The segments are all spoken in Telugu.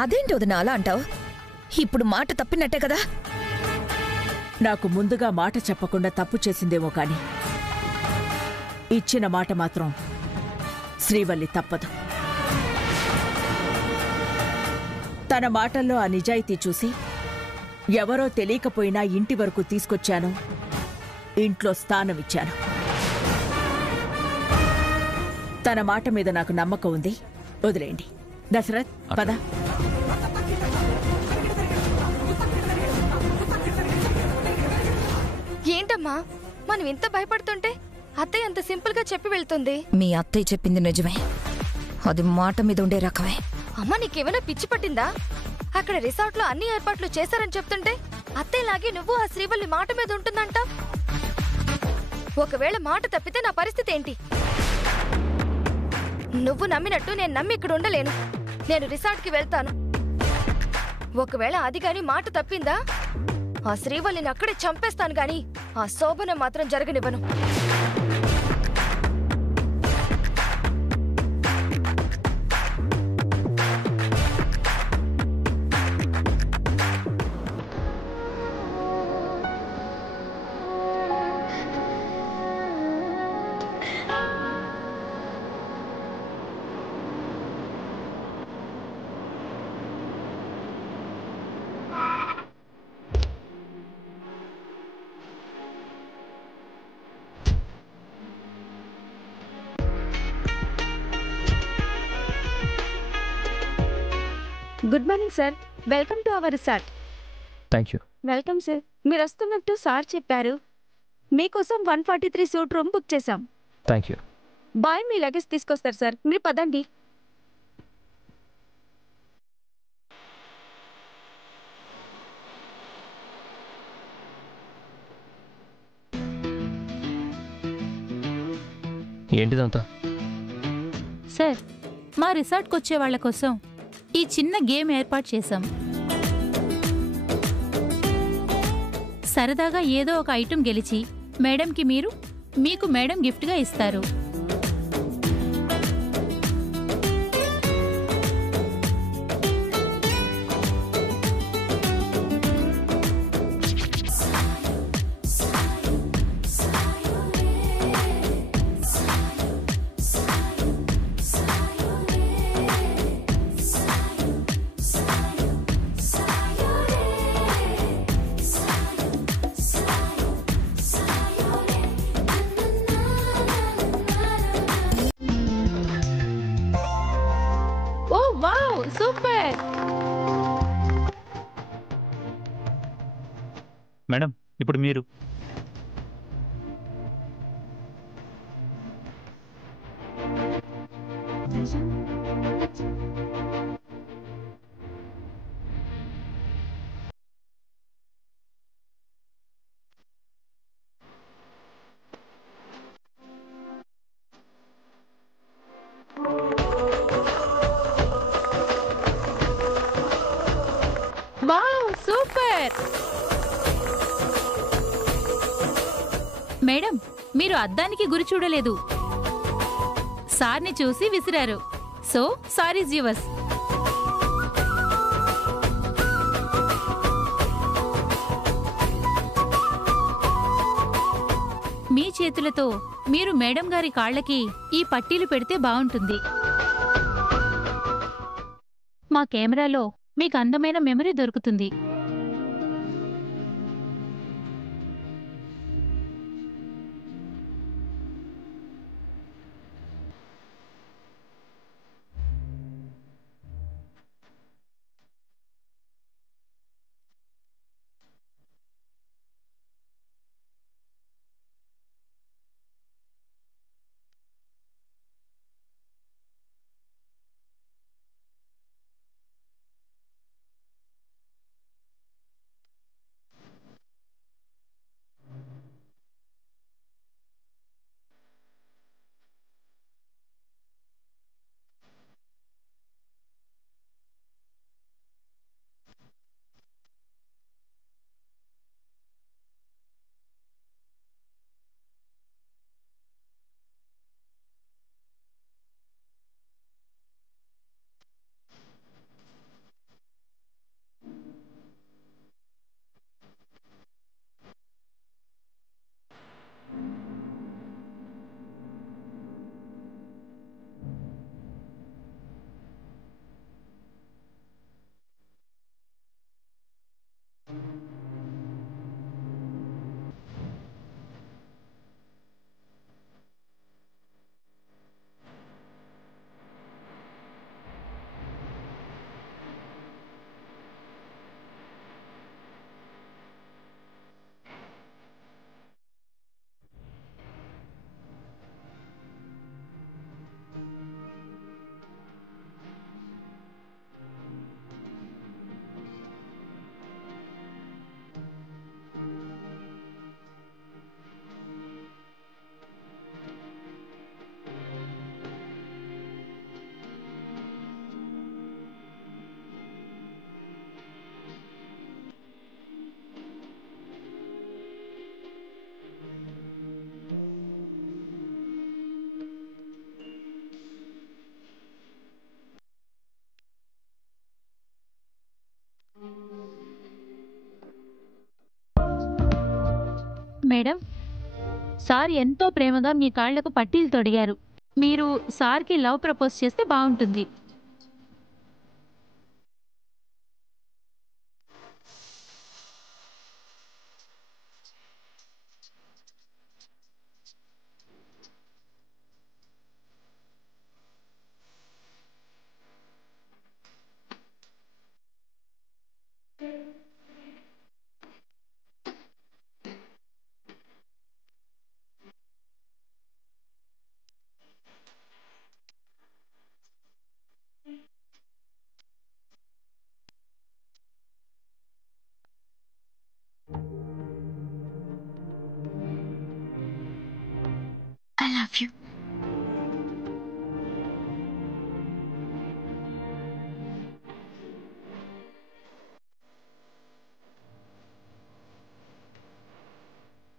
అదేంటి వదినా అలా అంటావు? ఇప్పుడు మాట తప్పినట్టే కదా. నాకు ముందుగా మాట చెప్పకుండా తప్పు చేసిందేమో కాని ఇచ్చిన మాట మాత్రం శ్రీవల్లి తప్పదు. తన మాటల్లో ఆ నిజాయితీ చూసి ఎవరో తెలియకపోయినా ఇంటి వరకు తీసుకొచ్చాను, ఇంట్లో స్థానమిచ్చాను. తన మాట మీద నాకు నమ్మకం ఉంది. వదిలేయండి. దశరథ్ పద. ఏంటమ్మా మనం ఇంత భయపడుతుంటే అత్తయ్య అంత సింపుల్ గా చెప్పి వెళ్తుంది. మీ అత్తయ్య చెప్పింది నిజమే, అది మాట మీద ఉండే రకమే. అమ్మా నీకేమైనా పిచ్చి పట్టిందా? అక్కడ రిసార్ట్ లో అన్ని ఏర్పాట్లు చేశారని చెప్తుంటే అత్తయ్యలాగే నువ్వు ఆ శ్రీవల్లి మాట మీద ఉంటుందంట. ఒకవేళ మాట తప్పితే నా పరిస్థితి ఏంటి? నువ్వు నమ్మినట్టు నేను నమ్మి ఇక్కడ ఉండలేను. నేను రిసార్ట్ కి వెళ్తాను. ఒకవేళ అది గాని మాట తప్పిందా ఆ శ్రీవల్లిని అక్కడే చంపేస్తాను గాని ఆ శోభనం మాత్రం జరగనివ్వను. Good morning sir, welcome to our resort. Thank you. Welcome sir. మీరు వస్తున్నట్టు సార్ చెప్పారు. మీకోసం 143 సూట్ రూమ్ బుక్ చేశాం. Thank you. బాయ్ మీ లగేజ్ తీసుకొస్తారు సార్, మీరు పదండి. ఏంటిదంతా? సార్, మా రిసార్ట్కి వచ్చే వాళ్ళ కోసం ఈ చిన్న గేమ్ ఏర్పాటు చేశాం. సరదాగా ఏదో ఒక ఐటెం గెలిచి మేడంకి మీకు మేడం గిఫ్ట్గా ఇస్తారు. ఓ వావ్, సూపర్. మేడం, ఇప్పుడు మీరు. Wow, super. మేడం, మీరు అద్దానికి గురి చూడలేదు, సార్ని చూసి విసిరారు. So sorry is yours. మీ చేతులతో మీరు మేడం గారి కాళ్ళకి ఈ పట్టీలు పెడితే బావుంటుంది. మా కెమెరాలో మీకు అందమైన మెమరీ దొరుకుతుంది. మేడం, సార్ ఎంతో ప్రేమగా మీ కాళ్లకు పట్టీలు తొడిగారు. మీరు సార్కి లవ్ ప్రపోజ్ చేస్తే బాగుంటుంది. I love you.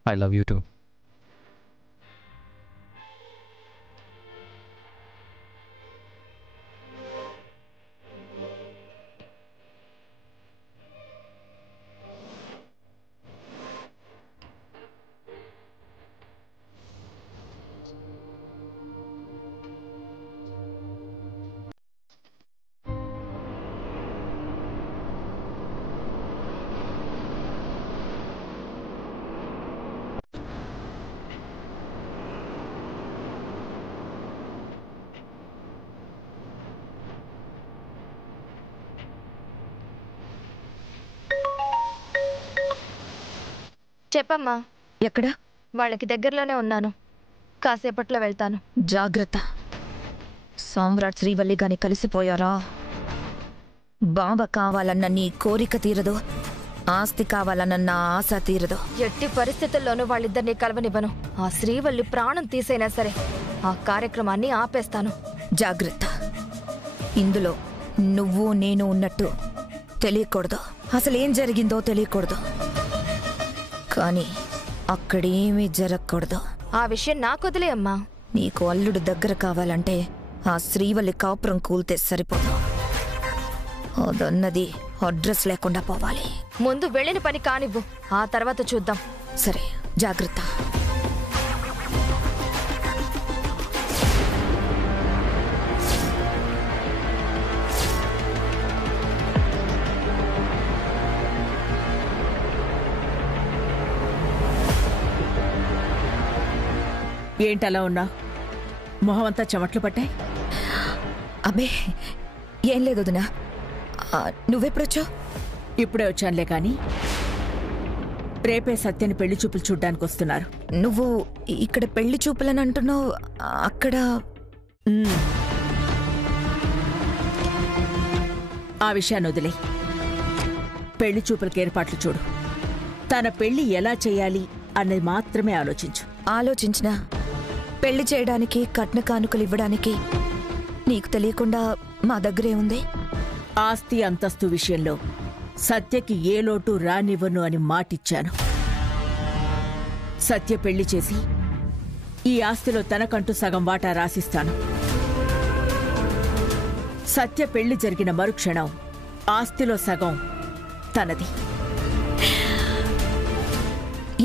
I love you two. చెప్పమ్మా. ఎక్కడ? వాళ్ళకి దగ్గరలోనే ఉన్నాను, కాసేపట్లో వెళ్తాను. జాగ్రత్త. సామ్రాట్ శ్రీవల్లి గాని కలిసిపోయారా, బావ కావాలన్న నీ కోరిక తీరదు, ఆస్తి కావాలన్న నా ఆశ తీరదు. ఎట్టి పరిస్థితుల్లోనూ వాళ్ళిద్దరినీ కలవనివ్వను. ఆ శ్రీవల్లి ప్రాణం తీసైనా సరే ఆ కార్యక్రమాన్ని ఆపేస్తాను. జాగ్రత్త. ఇందులో నువ్వు నేను ఉన్నట్టు తెలియకూడదు, అసలేం జరిగిందో తెలియకూడదు. కానీ అక్కడేమీ జరగకూడదు. ఆ విషయం నాకొదిలే అమ్మా. నీకు అల్లుడు దగ్గర కావాలంటే ఆ శ్రీవల్లి కాపురం కూల్తే సరిపోదు, అదన్నది అడ్రస్ లేకుండా పోవాలి. ముందు వెళ్ళిన పని కానివ్వు, ఆ తర్వాత చూద్దాం. సరే, జాగ్రత్త. ఏంటలా ఉన్నా? మొహం అంతా చెమట్లు పట్టాయి. అబ్బే ఏం లేదు వదినా. నువ్వెప్పుడొచ్చావు? ఇప్పుడే వచ్చానులే కానీ రేపే సత్యని పెళ్లి చూపులు చూడ్డానికి వస్తున్నారు. నువ్వు ఇక్కడ పెళ్లి చూపులని అంటున్నావు, అక్కడ ఆ విషయాన్ని వదిలే, పెళ్లి చూపులకు ఏర్పాట్లు చూడు. తన పెళ్లి ఎలా చేయాలి అన్నది మాత్రమే ఆలోచించు. ఆలోచించినా పెళ్లి చేయడానికి కట్న కానుకలు ఇవ్వడానికి నీకు తెలియకుండా మా దగ్గరే ఉంది. ఆస్తి అంతస్తు విషయంలో సత్యకి ఏ లోటు రానివ్వను అని మాటిచ్చాను. సత్య పెళ్లి చేసి ఈ ఆస్తిలో తనకంటూ సగం వాటా రాసిస్తాను. సత్య పెళ్లి జరిగిన మరుక్షణం ఆస్తిలో సగం తనది.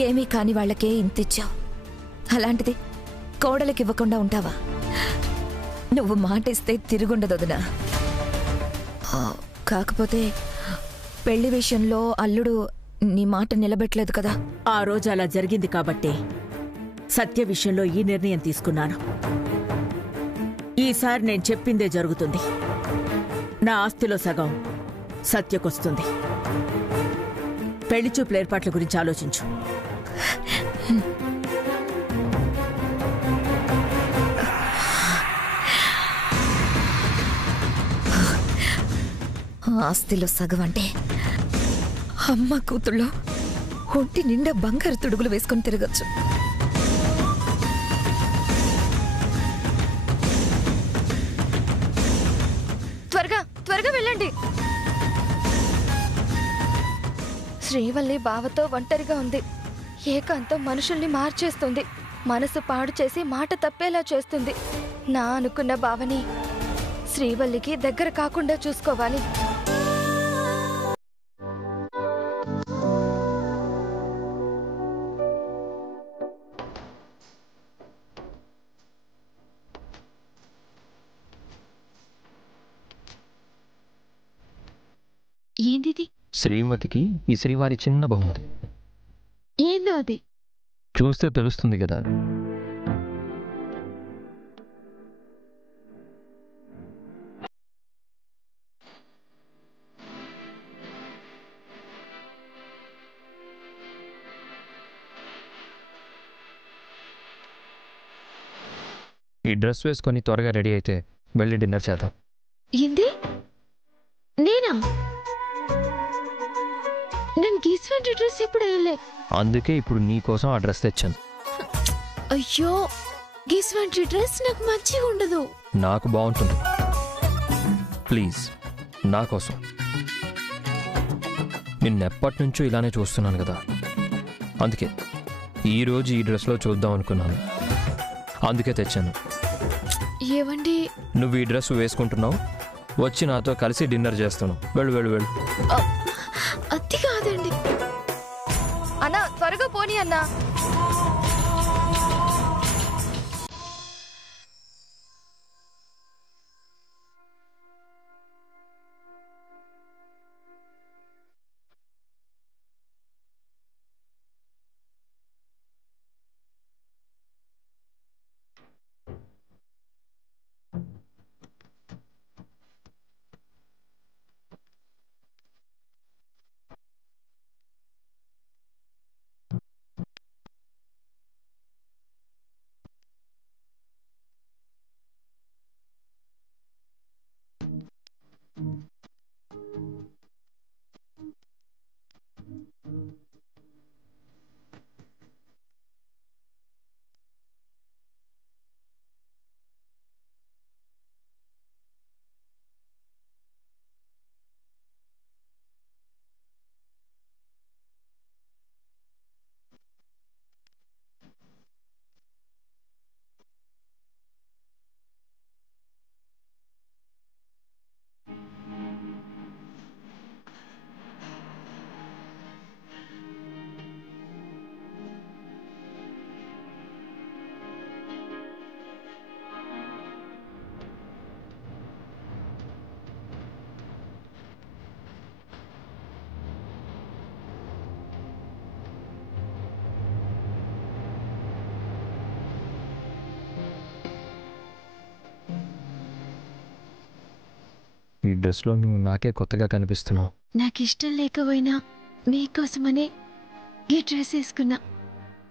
ఏమీ కాని వాళ్ళకే ఇంతిచ్చావు, అలాంటిది కోడలికి ఇవ్వకుండా ఉంటావా? నువ్వు మాటిస్తే తిరుగుండదు వదినా. కాకపోతే పెళ్లి విషయంలో అల్లుడు నీ మాట నిలబెట్టలేదు కదా. ఆ రోజు అలా జరిగింది కాబట్టే సత్య విషయంలో ఈ నిర్ణయం తీసుకున్నాను. ఈసారి నేను చెప్పిందే జరుగుతుంది. నా ఆస్తిలో సగం సత్యకొస్తుంది. పెళ్లి చూపుల ఏర్పాట్ల గురించి ఆలోచించు. ఆస్తిలో సగం అంటే అమ్మ కూతుళ్ళో ఒంటి నిండా బంగారు తుడుగులు వేసుకొని తిరగచ్చు. త్వరగా త్వరగా వెళ్ళండి. శ్రీవల్లి బావతో ఒంటరిగా ఉంది. ఏకాంతం మనుషుల్ని మార్చేస్తుంది, మనసు పాడు చేసి మాట తప్పేలా చేస్తుంది. నా అనుకున్న బావని శ్రీవల్లికి దగ్గర కాకుండా చూసుకోవాలి. శ్రీమతికి ఈ శ్రీవారి చిన్న బహుమతి. ఏందో అది? చూస్తే తెలుస్తుంది కదా. ఈ డ్రెస్ వేసుకొని త్వరగా రెడీ అయితే వెళ్ళి డిన్నర్ చేద్దాం. ఏంది? నేనా? నేను గీసినట్టు డ్రెస్ ఇప్పుడు వేయలే. అందుకే ఇప్పుడు నీ కోసం ఆ డ్రెస్ తెచ్చాను. అయ్యో, గీసినట్టు డ్రెస్ నాకు మంచిగా ఉండదు. నాకు బాగుంటుంది. ప్లీజ్ నా కోసం. నిన్నెప్పటి నుంచో ఇలానే చూస్తున్నాను కదా, అందుకే ఈరోజు ఈ డ్రెస్లో చూద్దాం అనుకున్నాను. అందుకే తెచ్చాను. ఏవండి? నువ్వు ఈ డ్రెస్ వేసుకుంటున్నావు, వచ్చి నాతో కలిసి డిన్నర్ చేస్తాను. వెళ్ళు వెళ్ళు వెళ్ళు. అది కాదండి. అన్నా త్వరగా పోనీ అన్నా. ఈ డ్రెస్లో నువ్వు నాకే కొత్తగా కనిపిస్తున్నావు. నాకు ఇష్టం లేకపోయినా మీకోసమనే ఈ డ్రెస్ వేసుకున్నా.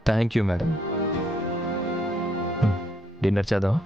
Thank you madam. డిన్నర్ చేద్దాం.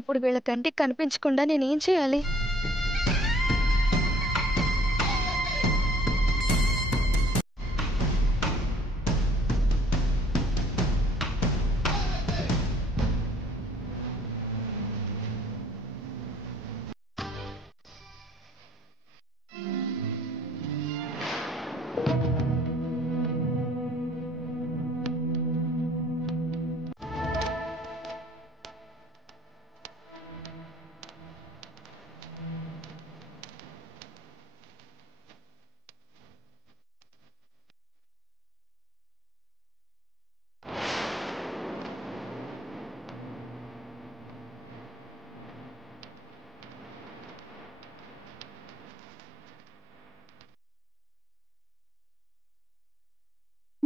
ఇప్పుడు వీళ్ళ కంటికి కనిపించకుండా నేనేం చేయాలి?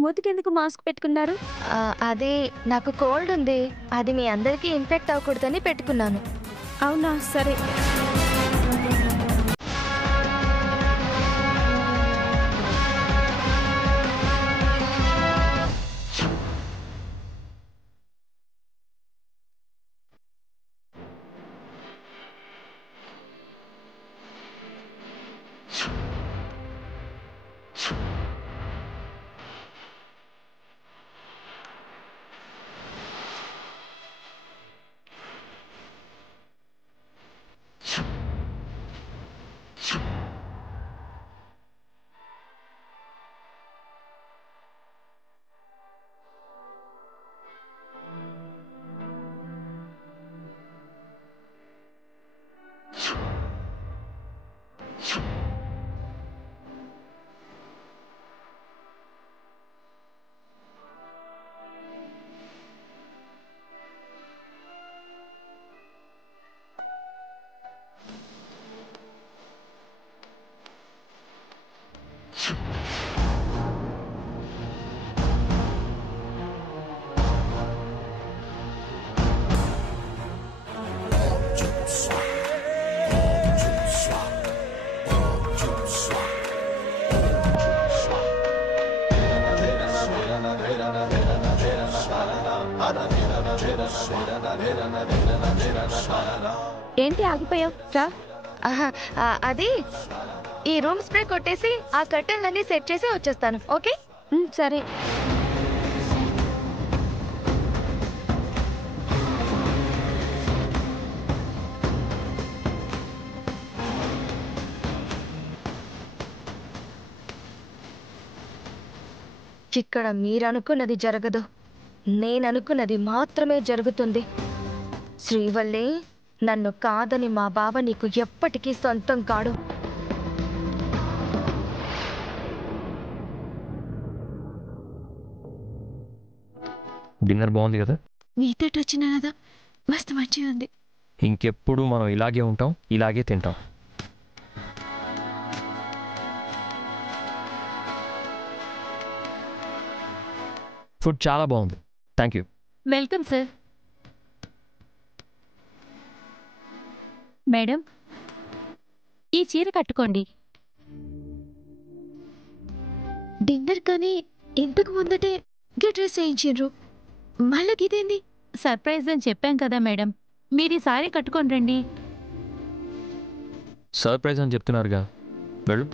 మూతికెందుకు మాస్క్ పెట్టుకున్నారు? అదే నాకు కోల్డ్ ఉంది. అది మీ అందరికీ ఇన్ఫెక్ట్ అవ్వకూడదని పెట్టుకున్నాను. అవునా, సరే. ఏంటి ఆగిపోయావు? రా. అది ఈ రూమ్ స్ప్రే కొట్టేసి ఆ కట్టెలన్నీ సెట్ చేసి వచ్చేస్తాను. ఓకే? సరే. ఇక్కడ మీరనుకున్నది జరగదు, నేననుకున్నది మాత్రమే జరుగుతుంది. శ్రీవల్లి, నన్ను కాదని మా బావ నీకు ఎప్పటికీ సొంతం కాడు. డిన్నర్ బాగుంది కదా? మీతో వచ్చినా కదా, మస్తు మంచిగా ఉంది. ఇంకెప్పుడు మనం ఇలాగే ఉంటాం, ఇలాగే తింటాం. ఫుడ్ చాలా బాగుంది. Thank you. Welcome sir. Madam, ఈ చీర కట్టుకోండి. డిన్నర్ కానీ ఇంతకు ముందటే డ్రెస్ వేయించారు, మళ్ళీ ఇదేంది? సర్ప్రైజ్ అని చెప్పాం కదా మేడం, మీరు ఈ సారీ కట్టుకొని రండి. సర్ప్రైజ్ అని చెప్తున్నారుగా, వెళ్ళు.